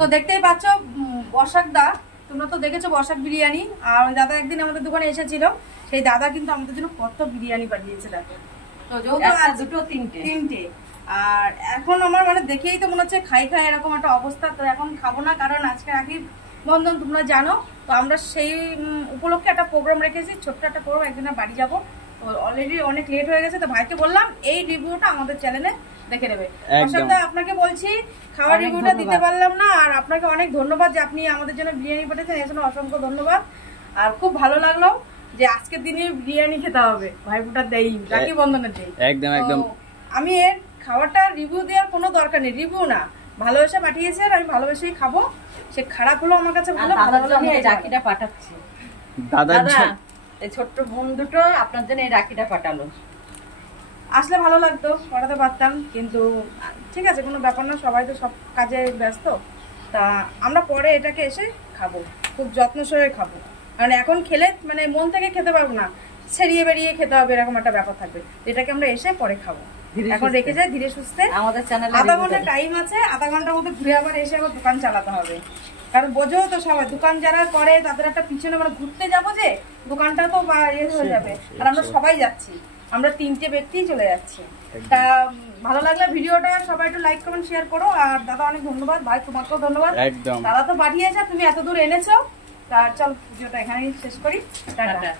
তো দেখতেই পাচ্ছ বসাক দা, তোমরা তো দেখেছো বসাক বিরিয়ানি। আর দাদা একদিন আমাদের দোকানে এসেছিল, সেই দাদা কিন্তু আমাদের জন্য কত বিরিয়ানি পাঠিয়েছে দেখো। তো যেহেতু দুটো তিনটে, আর এখন আমার মানে দেখেই তো মনে হচ্ছে খাই খাই এরকম একটা অবস্থা। তো এখন খাবো না, কারণ আজকে রাখি বন্ধন তোমরা জানো। তো আমরা সেই উপলক্ষে একটা প্রোগ্রাম রেখেছি, ছোট্ট একটা প্রোগ্রাম, একদিনের বাড়ি যাবো। তো অলরেডি অনেক লেট হয়ে গেছে, তো ভাইকে বললাম এই রিভিউটা আমাদের চ্যানেলে দেখে নেবে। অসাদা আপনাকে বলছি খাওয়ার রিভিউটা দিতে পারলাম না, আর আপনাকে অনেক ধন্যবাদ যে আপনি আমাদের জন্য বিরিয়ানি পাঠিয়েছেন, এর জন্য অসংখ্য ধন্যবাদ। আর খুব ভালো লাগলো যে আজকের দিনে বিরিয়ানি খেতে হবে, ভাইফোঁটার দেই, রাখি বন্ধনের দেই। একদম আমি এর খাওয়াটা রিভিউ দেওয়ার কোনো দরকার নেই, রিভিউ না, ভালোবেসে পাঠিয়েছে আর আমি ভালোবেসেই খাবো। সে খারাপ হলো আমার কাছে ভালো, ভালো হলো আমি এই রাখিটা পাঠাচ্ছি। দাদা এই ছোট্ট বোন দুটো আপনার জন্য এই রাখিটা পাঠালো। আসলে ভালো লাগতো, পাঠাতে পারতাম, কিন্তু ঠিক আছে কোনো ব্যাপার না, সবাই তো সব কাজে ব্যস্ত। তা আমরা পরে এটাকে এসে খাবো, খুব যত্ন সহকারে খাবো, কারণ এখন খেলে মানে মন থেকে খেতে পারবো না, ছেড়িয়ে বেরিয়ে খেতে হবে, এরকম একটা ব্যাপার থাকবে। এটাকে আমরা এসে পরে খাবো, এখন রেখে যাই ধীরে সুস্থে। আমাদের চ্যানেলে আধা ঘন্টা টাইম আছে, আধা ঘন্টার মধ্যে ঘুরে আবার এসে আবার দোকান চালাতে হবে, কারণ বোঝো তো সবাই দোকান যারা করে তাদের একটা পিছনে মানে ঘুরতে যাবো যে দোকানটা তো ইয়ে হয়ে যাবে। আর আমরা সবাই যাচ্ছি, আমরা তিনটে ব্যক্তি চলে যাচ্ছি। তা ভালো লাগলে ভিডিওটা সবাই একটু লাইক কমেন্ট শেয়ার করো। আর দাদা অনেক ধন্যবাদ, ভাই তোমাকেও ধন্যবাদ, দাদা তো পাঠিয়েছে, তুমি এত দূর এনেছো। তা চল ভিডিওটা এখানেই শেষ করি, টাটা।